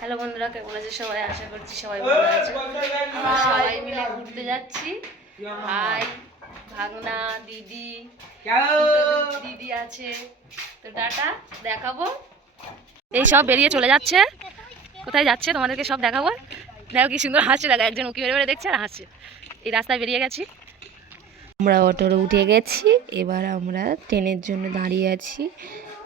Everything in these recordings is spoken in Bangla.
হ্যালো বন্ধুরা কেমন আছে সবাই? আশা করছি সবাই ভালো আছে। আমরা সবাই মিলে ঘুরতে যাচ্ছি। ভাই ভাগনা দিদি দিদি আছে। তো টাটা দেখাবো। এই সব বেরিয়ে চলে যাচ্ছে। কোথায় যাচ্ছে তোমাদেরকে সব দেখাবো? দেখো কি সুন্দর হাসছে। দেখো একজন উকি বেড়ে বেড়ে দেখছে আর হাসছে। এই রাস্তায় বেরিয়ে গেছি। আমরা অটোরে উঠে গেছি। এবার আমরা ট্রেনের জন্য দাঁড়িয়ে আছি।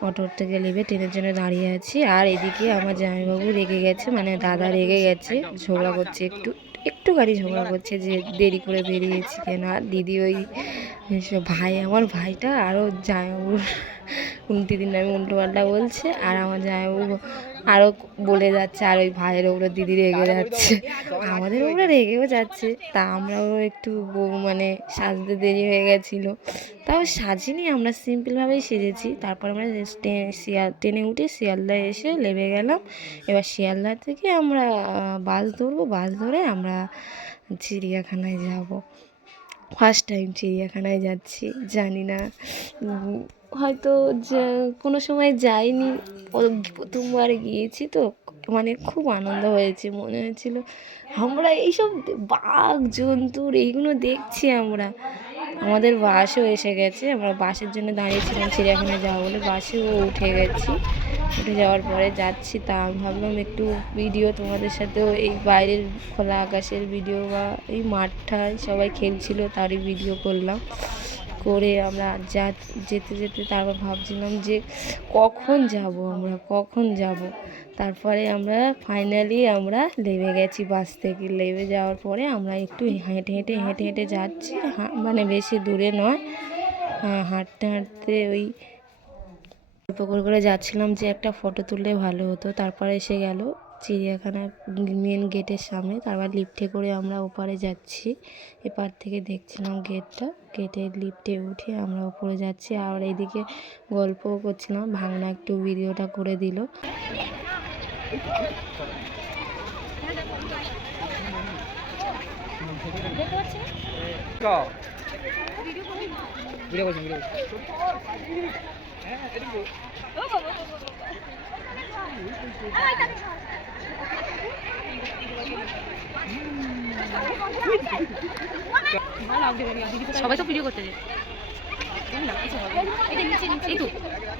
অটোর থেকে নেবে ট্রেনের জন্য দাঁড়িয়ে আছি। আর এদিকে আমার জামাইবাবু রেগে গেছে মানে দাদা রেগে গেছে, ঝগড়া করছে একটু একটু গাড়ি ঝগড়া করছে যে দেরি করে বেরিয়েছি কেন? আর দিদি ওই ভাই, আমার ভাইটা আরও জামাইবাবুর দিদির নামে উল্টো পাল্টা বলছে। আর আমার জামাইবাবু আরও বলে যাচ্ছে, আর ওই ভাইয়ের ওপরে দিদি রেগে যাচ্ছে। আমাদের ওপরে রেগেও যাচ্ছে, তা আমরাও একটু মানে সাজতে দেরি হয়ে গেছিল। তাও সাজিনি, আমরা সিম্পলভাবেই সেজেছি। তারপর আমরা শিয়াল ট্রেনে উঠে শিয়ালদায় এসে নেমে গেলাম। এবার শিয়ালদা থেকে আমরা বাস ধরবো। বাস ধরে আমরা চিড়িয়াখানায় যাব। ফার্স্ট টাইম চিড়িয়াখানায় যাচ্ছি, জানি না। হয়তো কোনো সময় যাইনি। প্রথমবার গিয়েছি তো মানে খুব আনন্দ হয়েছে, মনে হয়েছিল। আমরা এইসব বাঘ জন্তুর এইগুলো দেখছি আমরা। আমাদের বাসও এসে গেছে, আমরা বাসের জন্য দাঁড়িয়েছিলাম চিড়িয়াখানায় যাব বলে বাসেও উঠে গেছি। উঠে যাওয়ার পরে যাচ্ছি তা আমি ভাবলাম একটু ভিডিও তোমাদের সাথেও এই বাইরের খোলা আকাশের ভিডিও বা এই মাঠটায় সবাই খেলছিল তারই ভিডিও করলাম। করে আমরা যা যেতে যেতে তারপর ভাবছিলাম যে কখন যাব আমরা, কখন যাব? তারপরে আমরা ফাইনালি আমরা নেমে গেছি বাস থেকে। নেমে যাওয়ার পরে আমরা একটু হেঁটে হেঁটে হেঁটে হেঁটে যাচ্ছি। মানে বেশি দূরে নয়। হাঁটতে হাঁটতে ওই গল্প করে করে যাচ্ছিলাম যে একটা ফটো তুললে ভালো হতো। তারপরে এসে গেল চিড়িয়াখানার মেন গেটের সামনে। তারপর লিফটে করে আমরা ওপারে যাচ্ছি। এপার থেকে দেখছিলাম গেটটা গেটে লিফটে উঠে আমরা ওপরে যাচ্ছি। আর এদিকে গল্পও করছিলাম। ভাঙনা একটু ভিডিওটা করে দিল। ভিডিও করছি ভিডিও করছি। সবাই তো ভিডিও করতে যায়।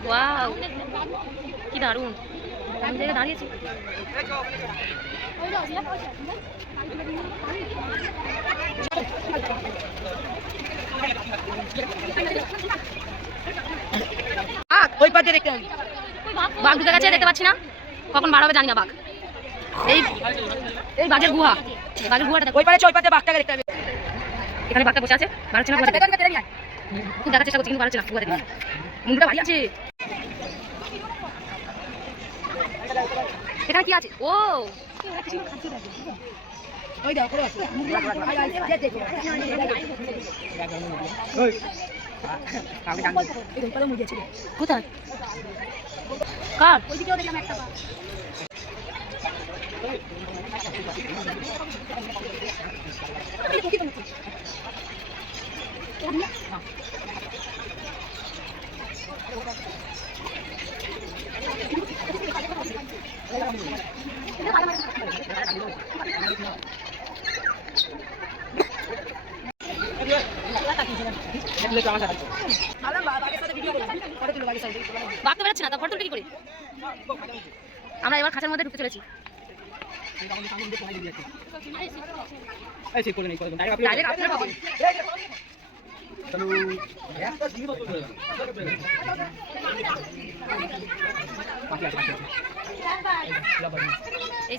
ওয়াও কি দারুণ। আমি জায়গায় দাঁড়িয়েছি। ওই পাশে দেখতে হবে বাঘ ঢুকে গেছে দেখতে পাচ্ছি না? কখন বার হবে জানি না বাঘ। এই এই বাঘের গুহা। বাঘের গুহাটা ওই পাশে ওই পাশে বাঘটাকে দেখতে হবে এখানে বাঘটা বসে আছে। বাড়ছে না থেকে। খুব দেখার চেষ্টা করছি কিন্তু পারছে না গুহা থেকে মুখটা ভারী আছে। এখানে কি আছে? ও! ওই। দাও কার? ওইদিকেও দেখলাম কার বাঘ তো বেরোচ্ছে না ফটো তুলতে কি করে? আমরা এবার খাঁচার মধ্যে ঢুকতে চলেছি। এই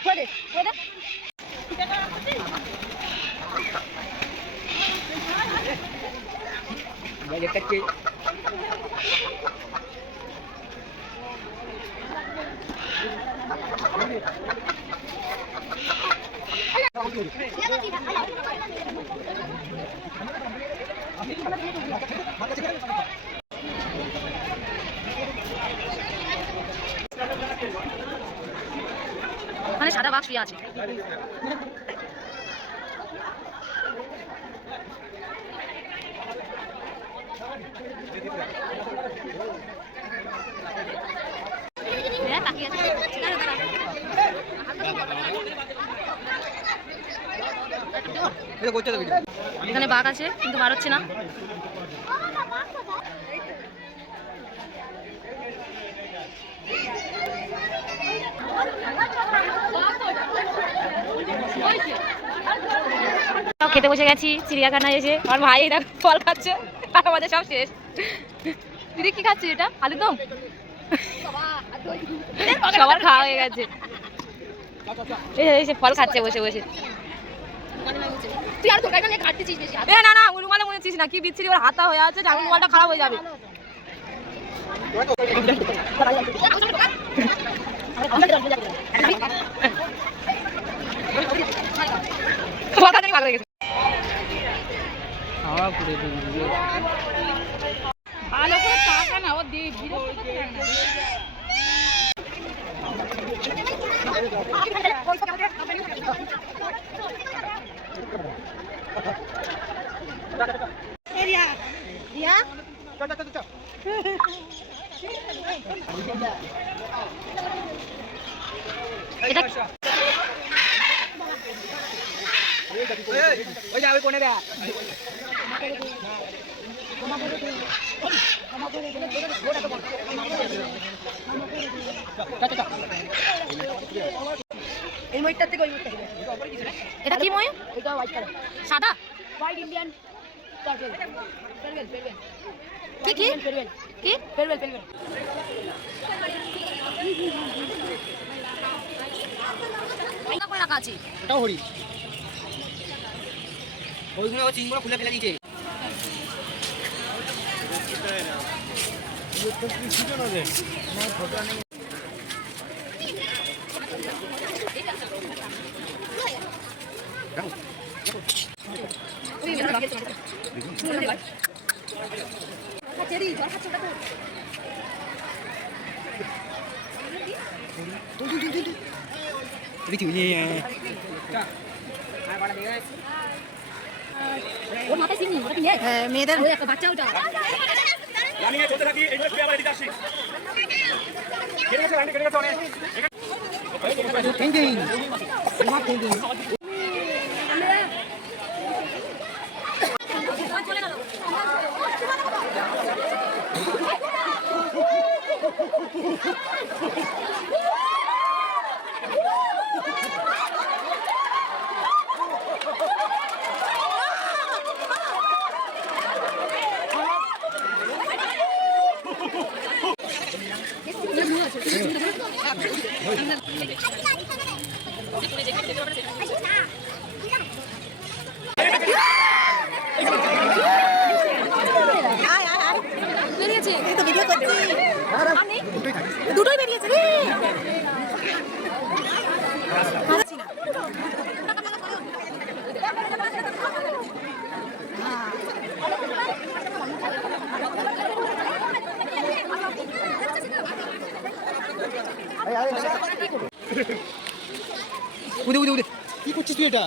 করে নেই করে ডাইরেক্ট আপনি ডাইরেক্ট আপনার পাবেন এই যে ময়ূর ময়ূর ওখানে বসে আছে দেখা যাচ্ছে না। ওখানে সাদা বাক্স শুয়ে আছে হ্যাঁ, তাকিয়ে আছে। দাঁড়া, দাঁড়া। এখানে বাঘ আছে কিন্তু বার হচ্ছে না খেতে বসে গেছি চিড়িয়াখানায় এসে। আমার ভাই এটা ফল খাচ্ছে আর আমাদের সব শেষ। দিদি কি খাচ্ছিস এটা? আলু দম? সবার খাওয়া হয়ে গেছে। ফল খাচ্ছে বসে বসে। তুই আর তোর নিয়ে কাটতেছিস বেশি এ না না রুমালে মনে হচ্ছিস না কি বিচ্ছিরি ওর হাতা হয়ে আছে জামা রুমালটা খারাপ হয়ে যাবে জানি ভালো লেগেছে হাওয়া পুরে তো ভিডিও ভালো করে টাকা না ও দিয়ে এটা ওই যা ওই কোণে দেয়া এই ময়ূরটার থেকে ওই ময়ূরটা এটা কি ময়ূর এটা হোয়াইট কালার সাদা? হোয়াইট ইন্ডিয়ান কি কি? কি? রাখা আছে? ওটাও হরি। ওইগুলো চিংগুলো খুলে ফেলে দিয়েছে Rich niya. ওর মাথায় সিং ওটা কি নেই হ্যাঁ মেয়েদের ওই একটা বাচ্চা ওটা Tingin. বেরিয়েছে এই তো ভিডিও করছি দুটোই বেরিয়েছে রে হারাচ্ছি না উদে উদে উদে। কি করছিস তুই এটা?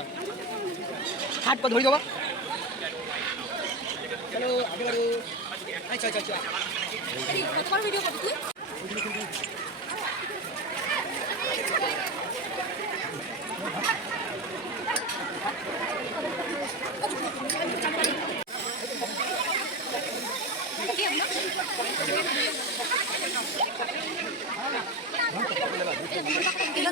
হাত পা ধরে যাবা চলো আগে বাড়ো। আচ্ছা আচ্ছা আচ্ছা। করবি তুই এটা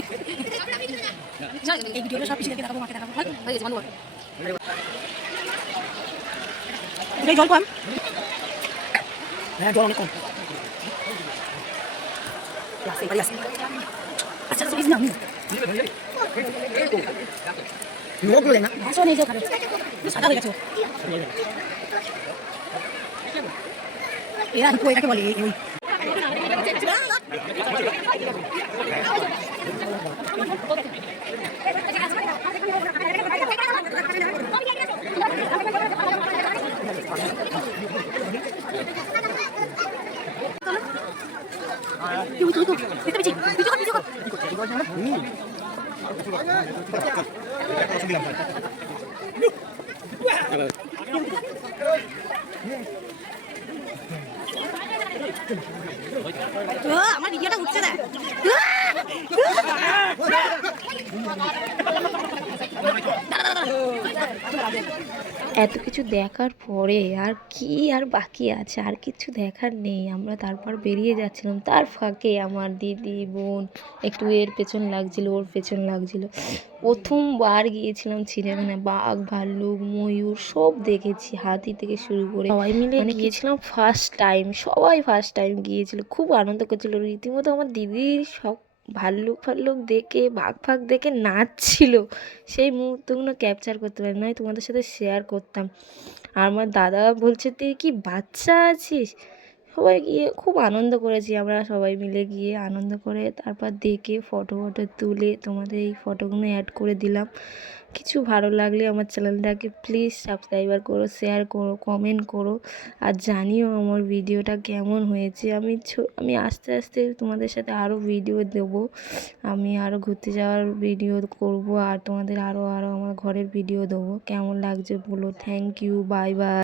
এই ভিডিওটা সব পিছিয়ে দেখাবো মাকে দেখাবো এটাই জল কম হ্যাঁ জল অনেক কম আসে, এবারে আসে। আচ্ছা আচ্ছা, না, আমি। লোকগুলো দেখ না। ঘাসও নেই যে ওখানে। সাদা হয়ে গেছে ও। এরা হিপো এটাকে বলে এই- ওই ও, আমার ভিডিওটা উঠছে না এত কিছু দেখার পরে আর কি আর বাকি আছে? আর কিছু দেখার নেই। আমরা তারপর বেরিয়ে যাচ্ছিলাম। তার ফাঁকে আমার দিদি বোন একটু এর পেছন লাগছিল ওর পেছন লাগছিল। প্রথমবার গিয়েছিলাম চিড়িয়াখানায় বাঘ ভাল্লুক ময়ূর সব দেখেছি হাতি থেকে শুরু করে সবাই মিলে মানে গিয়েছিলাম ফার্স্ট টাইম সবাই ফার্স্ট টাইম গিয়েছিল। খুব আনন্দ করছিল। রীতিমতো আমার দিদির সব ভাল্লুক ফাল্লুক দেখে, ভাগ ফাঘ দেখে নাচছিল। সেই মুহূর্তগুলো ক্যাপচার করতে পারি নয় তোমাদের সাথে শেয়ার করতাম। আর আমার দাদা বলছে, তুই কি বাচ্চা আছিস? সবাই গিয়ে খুব আনন্দ করেছি আমরা সবাই মিলে গিয়ে আনন্দ করে, তারপর দেখে ফটো ফটো তুলে তোমাদের এই ফটোগুলো অ্যাড করে দিলাম। কিছু ভালো লাগলে আমার চ্যানেলটাকে প্লিজ সাবস্ক্রাইবার করো শেয়ার করো কমেন্ট করো, আর জানিও আমার ভিডিওটা কেমন হয়েছে। আমি আমি আস্তে আস্তে তোমাদের সাথে আরও ভিডিও দেবো। আমি আরও ঘুরতে যাওয়ার ভিডিও করব, আর তোমাদের আরও আরও আমার ঘরের ভিডিও দেবো। কেমন লাগছে বলো? Thank you bye bye